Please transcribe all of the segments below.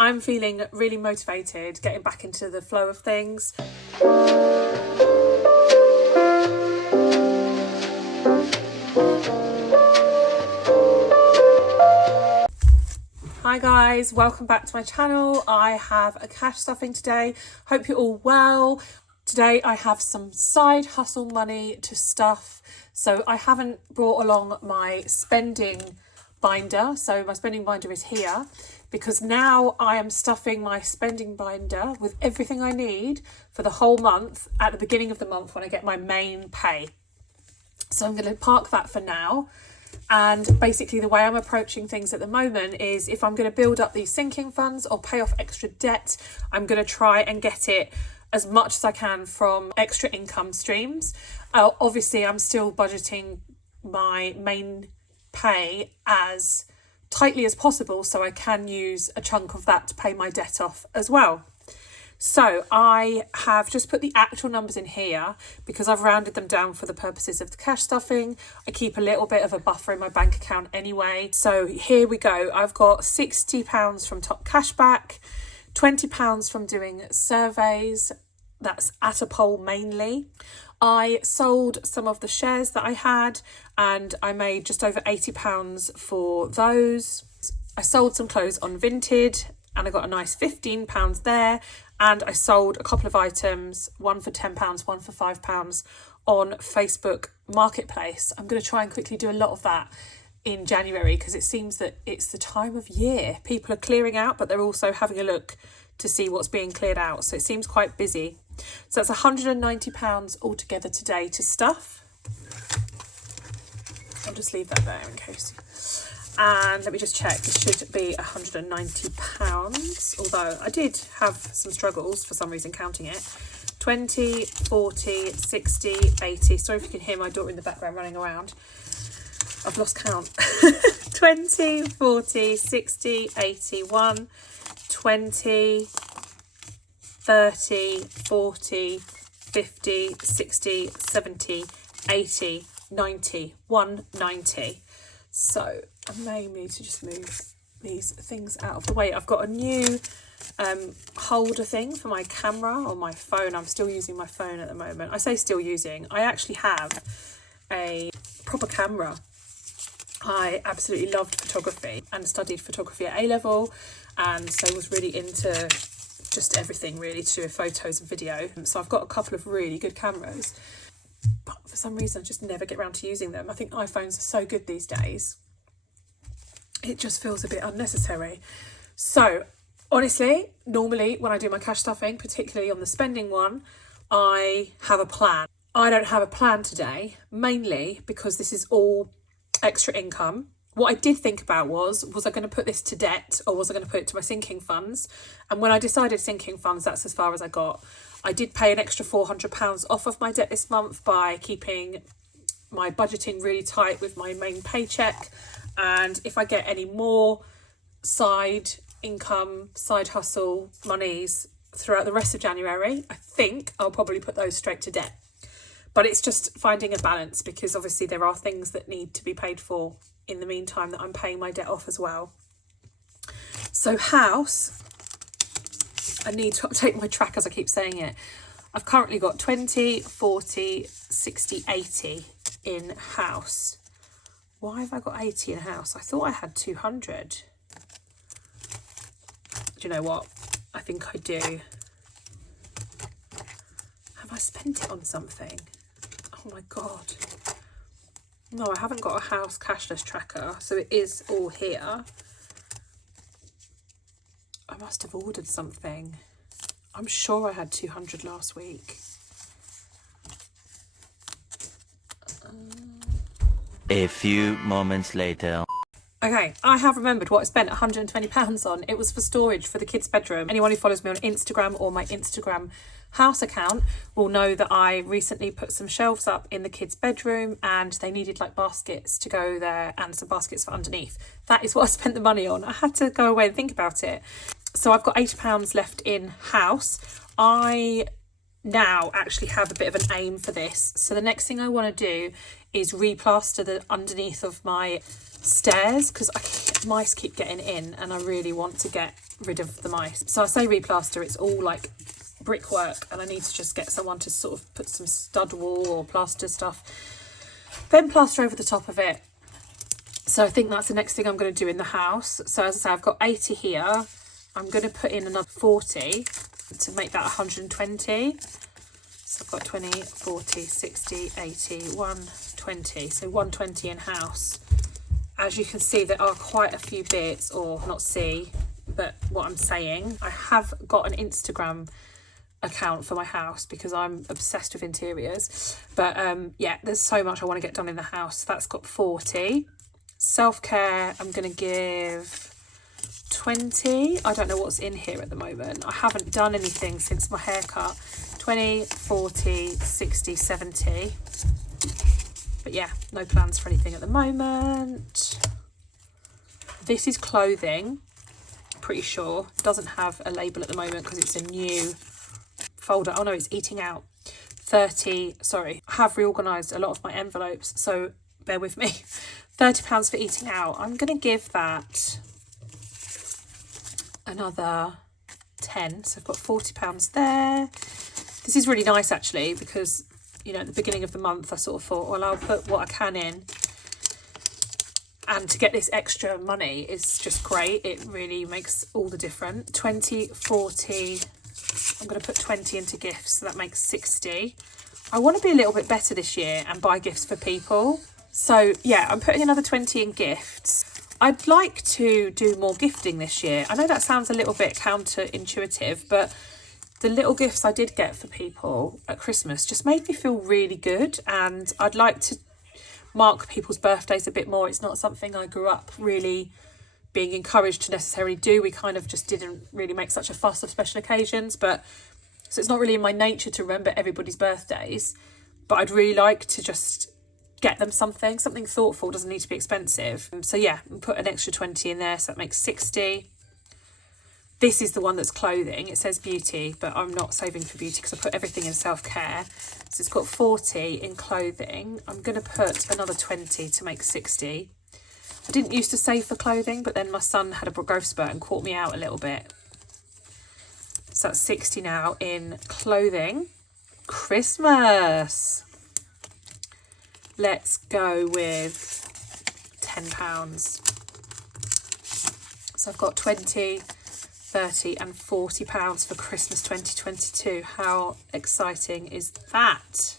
I'm feeling really motivated, getting back into the flow of things. Hi guys, welcome back to my channel. I have a cash stuffing today. Hope you're all well. Today I have some side hustle money to stuff. So I haven't brought along my spending binder. So my spending binder is here because now I am stuffing my spending binder with everything I need for the whole month at the beginning of the month when I get my main pay. So I'm going to park that for now. And basically the way I'm approaching things at the moment is if I'm going to build up these sinking funds or pay off extra debt, I'm going to try and get it as much as I can from extra income streams. Obviously, I'm still budgeting my main pay as tightly as possible so I can use a chunk of that to pay my debt off as well. So I have just put the actual numbers in here because I've rounded them down for the purposes of the cash stuffing. I keep a little bit of a buffer in my bank account anyway. So here we go. I've got £60 from Top Cashback, £20 from doing surveys. That's at a poll mainly. I sold some of the shares that I had and I made just over £80 for those. I sold some clothes on Vinted and I got a nice £15 there. And I sold a couple of items, one for £10, one for £5 on Facebook Marketplace. I'm going to try and quickly do a lot of that in January because it seems that it's the time of year. People are clearing out, but they're also having a look to see what's being cleared out. So it seems quite busy. So that's £190 altogether today to stuff. I'll just leave that there in case. And let me just check, it should be £190, although I did have some struggles for some reason counting it. 20, 40, 60, 80. Sorry if you can hear my daughter in the background running around. I've lost count. 20, 40, 60, 81, 20, 30, 40, 50, 60, 70, 80, 90, 190. So I may need to just move these things out of the way. I've got a new holder thing for my camera on my phone. I'm still using my phone at the moment. I say still using. I actually have a proper camera. I absolutely loved photography and studied photography at A-level, and so was really into just everything really to do with photos and video. So I've got a couple of really good cameras, but for some reason I just never get around to using them. I think iPhones are so good these days. It just feels a bit unnecessary. So honestly, normally when I do my cash stuffing, particularly on the spending one, I have a plan. I don't have a plan today, mainly because this is all extra income. What I did think about was I going to put this to debt or was I going to put it to my sinking funds? And when I decided sinking funds, that's as far as I got. I did pay an extra £400 off of my debt this month by keeping my budgeting really tight with my main paycheck. And if I get any more side income, side hustle monies throughout the rest of January, I think I'll probably put those straight to debt. But it's just finding a balance because obviously there are things that need to be paid for in the meantime that I'm paying my debt off as well. So house, I need to update my track as I keep saying it. I've currently got 20, 40, 60, 80 in house. Why have I got 80 in house? I thought I had 200. Do you know what? I think I do. Have I spent it on something? Oh my God. No, I haven't got a house cashless tracker, so it is all here. I must have ordered something. I'm sure I had 200 last week. A few moments later. Okay, I have remembered what I spent £120 on. It was for storage for the kids' bedroom. Anyone who follows me on Instagram or my Instagram house account will know that I recently put some shelves up in the kids' bedroom and they needed like baskets to go there and some baskets for underneath. That is what I spent the money on. I had to go away and think about it. So I've got £80 left in house. I now actually have a bit of an aim for this. So the next thing I want to do is replaster the underneath of my stairs, because mice keep getting in and I really want to get rid of the mice. So I say replaster, it's all like brickwork, and I need to just get someone to sort of put some stud wall or plaster stuff, then plaster over the top of it. So I think that's the next thing I'm going to do in the house. So as I say, I've got 80 here. I'm going to put in another 40 to make that 120. So I've got 20, 40, 60, 80, 120. So 120 in house. As you can see, there are quite a few bits, or not see, but what I'm saying, I have got an Instagram account for my house because I'm obsessed with interiors. But yeah, there's so much I want to get done in the house. That's got 40. Self-care, I'm going to give 20. I don't know what's in here at the moment. I haven't done anything since my haircut. 20, 40, 60, 70. But yeah, no plans for anything at the moment. This is clothing, pretty sure. It doesn't have a label at the moment because it's a new folder. Oh no, it's eating out. 30, sorry. I have reorganised a lot of my envelopes, so bear with me. £30 for eating out. I'm going to give that another 10. So I've got £40 there. This is really nice actually, because you know, at the beginning of the month I sort of thought, well, I'll put what I can in, and to get this extra money is just great. It really makes all the difference. 20, 40, I'm going to put 20 into gifts, so that makes 60. I want to be a little bit better this year and buy gifts for people. So yeah, I'm putting another 20 in gifts. I'd like to do more gifting this year. I know that sounds a little bit counterintuitive, but the little gifts I did get for people at Christmas just made me feel really good, and I'd like to mark people's birthdays a bit more. It's not something I grew up really being encouraged to necessarily do. We kind of just didn't really make such a fuss of special occasions, but so it's not really in my nature to remember everybody's birthdays, but I'd really like to just get them something thoughtful. Doesn't need to be expensive. So yeah, put an extra 20 in there, so that makes 60. This is the one that's clothing. It says beauty, but I'm not saving for beauty because I put everything in self-care. So it's got 40 in clothing. I'm going to put another 20 to make 60. I didn't used to save for clothing, but then my son had a growth spurt and caught me out a little bit. So that's 60 now in clothing. Christmas. Let's go with £10. So I've got 20, 30 and £40 for Christmas 2022. How exciting is that?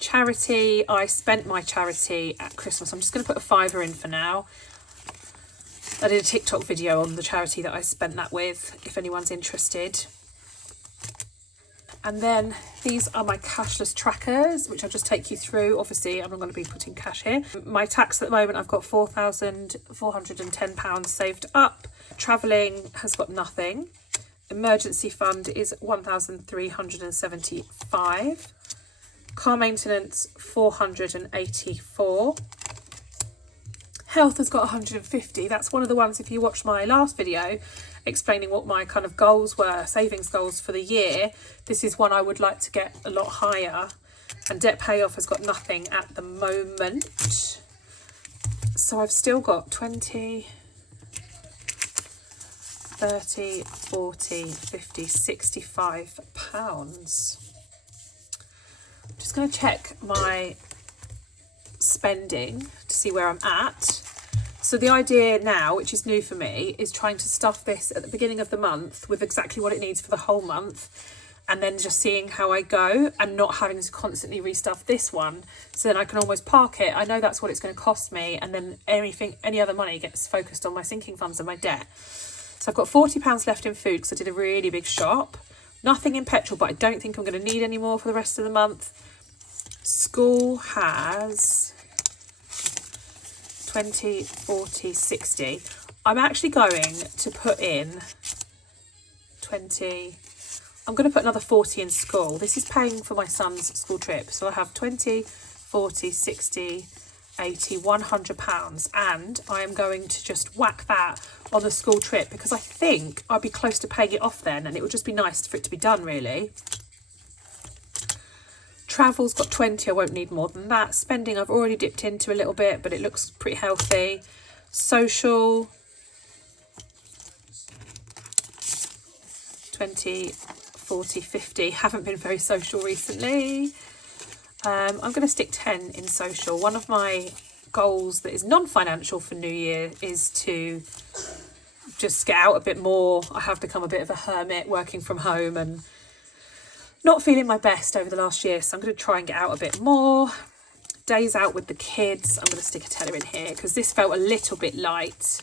Charity. I spent my charity at Christmas. I'm just going to put a £5 in for now. I did a TikTok video on the charity that I spent that with, if anyone's interested. And then these are my cashless trackers, which I'll just take you through. Obviously, I'm not going to be putting cash here. My tax at the moment, I've got £4,410 saved up. Travelling has got nothing. Emergency fund is £1,375. Car maintenance, £484. Health has got 150. That's one of the ones, if you watched my last video explaining what my kind of goals were, savings goals for the year, this is one I would like to get a lot higher. And debt payoff has got nothing at the moment. So I've still got 20, 30, 40, 50, £65. I'm just going to check my spending to see where I'm at. So the idea now, which is new for me, is trying to stuff this at the beginning of the month with exactly what it needs for the whole month, and then just seeing how I go and not having to constantly restuff this one, so then I can almost park it. I know that's what it's going to cost me, and then any other money gets focused on my sinking funds and my debt. So I've got £40 left in food because I did a really big shop. Nothing in petrol, but I don't think I'm going to need any more for the rest of the month. School has 20, 40, 60. I'm actually going to put in 20. I'm going to put another 40 in school. This is paying for my son's school trip. So I have 20, 40, 60, 80, £100, and I am going to just whack that on the school trip because I think I'd be close to paying it off then, and it would just be nice for it to be done really. Travel's got 20, I won't need more than that. Spending I've already dipped into a little bit, but it looks pretty healthy. Social, 20, 40, 50. Haven't been very social recently. I'm going to stick 10 in social. One of my goals that is non-financial for New Year is to just get out a bit more. I have become a bit of a hermit working from home and not feeling my best over the last year, so I'm going to try and get out a bit more. Days out with the kids, I'm going to stick a tenner in here because this felt a little bit light.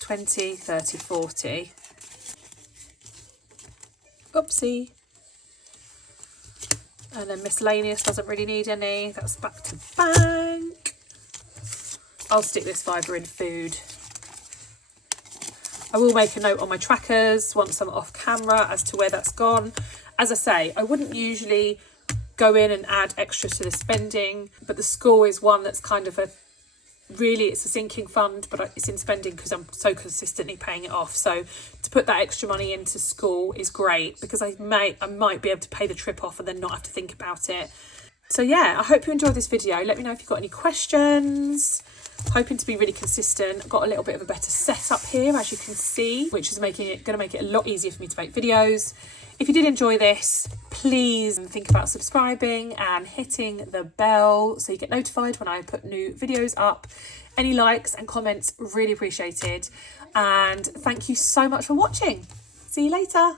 20, 30, 40. Oopsie. And then miscellaneous doesn't really need any. That's back to bank. I'll stick this fiver in food. I will make a note on my trackers once I'm off camera as to where that's gone. As I say, I wouldn't usually go in and add extra to the spending, but the school is one that's kind of it's a sinking fund, but it's in spending because I'm so consistently paying it off. So to put that extra money into school is great because I might be able to pay the trip off and then not have to think about it. So yeah, I hope you enjoyed this video. Let me know if you've got any questions. Hoping to be really consistent. I've got a little bit of a better setup here, as you can see, which is going to make it a lot easier for me to make videos. If you did enjoy this, please think about subscribing and hitting the bell so you get notified when I put new videos up. Any likes and comments, really appreciated. And thank you so much for watching. See you later.